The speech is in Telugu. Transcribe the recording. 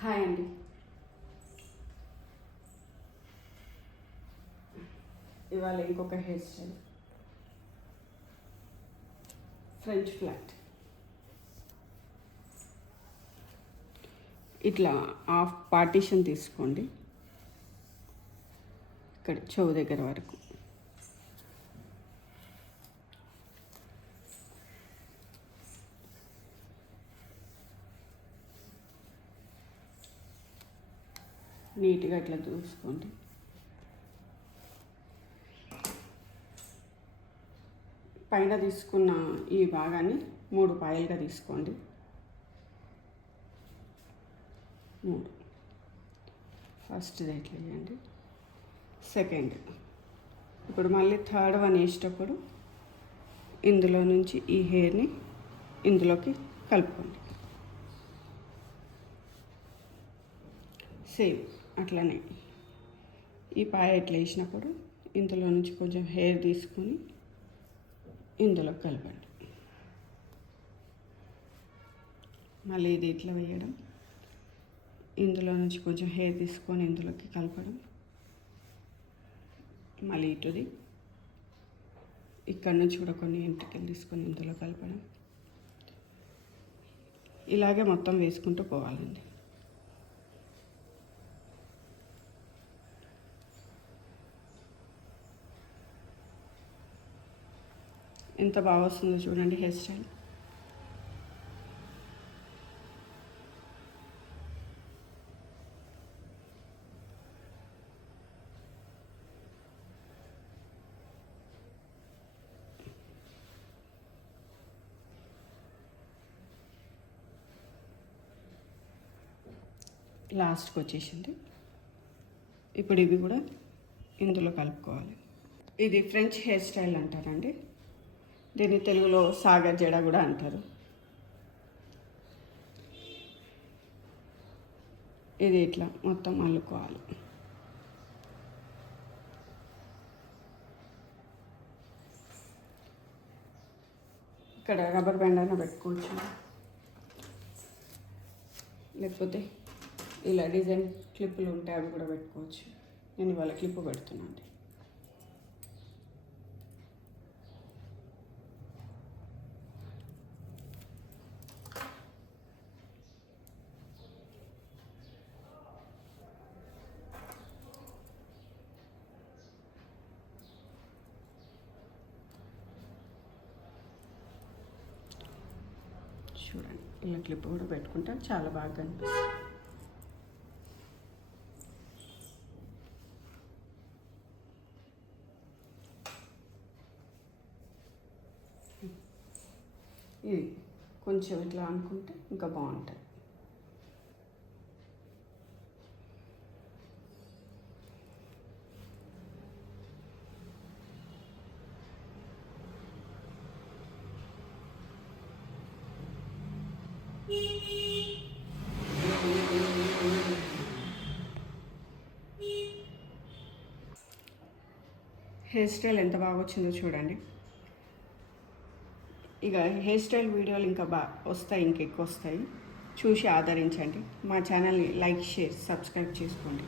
హాయ్ అండి. ఇవాళ ఇంకొక హెయిర్ స్టైల్, ఫ్రెంచ్ ఫ్లాట్. ఇట్లా హాఫ్ పార్టీషన్ తీసుకోండి, ఇక్కడ చెవు దగ్గర వరకు. నీట్గా ఇట్లా చూసుకోండి. పైన తీసుకున్న ఈ భాగాన్ని 3 పాయలుగా తీసుకోండి. 3 ఫస్ట్ ఇట్లా వేయండి. సెకండ్, ఇప్పుడు మళ్ళీ థర్డ్ వన్ వేసేటప్పుడు ఇందులో నుంచి ఈ హెయిర్ని ఇందులోకి కలుపుకోండి. సేమ్ అట్లనే ఈ పాయ ఇట్లా వేసినప్పుడు ఇందులో నుంచి కొంచెం హెయిర్ తీసుకొని ఇందులో కలపండి. మళ్ళీ ఇది ఇట్లా వేయడం, ఇందులో నుంచి కొంచెం హెయిర్ తీసుకొని ఇందులోకి కలపడం, మళ్ళీ ఇటుది ఇక్కడ నుంచి కూడా కొన్ని ఎంట్రికలు తీసుకొని ఇందులో కలపడం. ఇలాగే మొత్తం వేసుకుంటూ పోవాలండి. ఎంత బాగా వస్తుందో చూడండి హెయిర్ స్టైల్. లాస్ట్కి వచ్చేసింది. ఇప్పుడు ఇవి కూడా ఇందులో కలుపుకోవాలి. ఇది ఫ్రెంచ్ హెయిర్ స్టైల్ అంటారండి. దీన్ని తెలుగులో సాగర్ జడ కూడా అంటారు. ఇది ఇట్లా మొత్తం అల్లుకోవాలి. ఇక్కడ రబ్బర్ బ్యాండ్ అయినా పెట్టుకోవచ్చు, లేకపోతే ఇలా డిజైన్ క్లిప్పులు ఉంటాయి, అవి కూడా పెట్టుకోవచ్చు. నేను ఇవాళ క్లిప్పు పెడుతున్నాను. చూడండి, ఇలా క్లిప్ కూడా పెట్టుకుంటే చాలా బాగా కనిపిస్తుంది. ఇది కొంచెం ఇట్లా అనుకుంటే ఇంకా బాగుంటుంది. హెయిర్ స్టైల్ ఎంత బాగా వచ్చిందో చూడండి. ఇక హెయిర్ స్టైల్ వీడియోలు ఇంకా వస్తాయి, ఇంకెక్కువ వస్తాయి. చూసి ఆదరించండి. మా ఛానల్ని లైక్, షేర్, సబ్స్క్రైబ్ చేసుకోండి.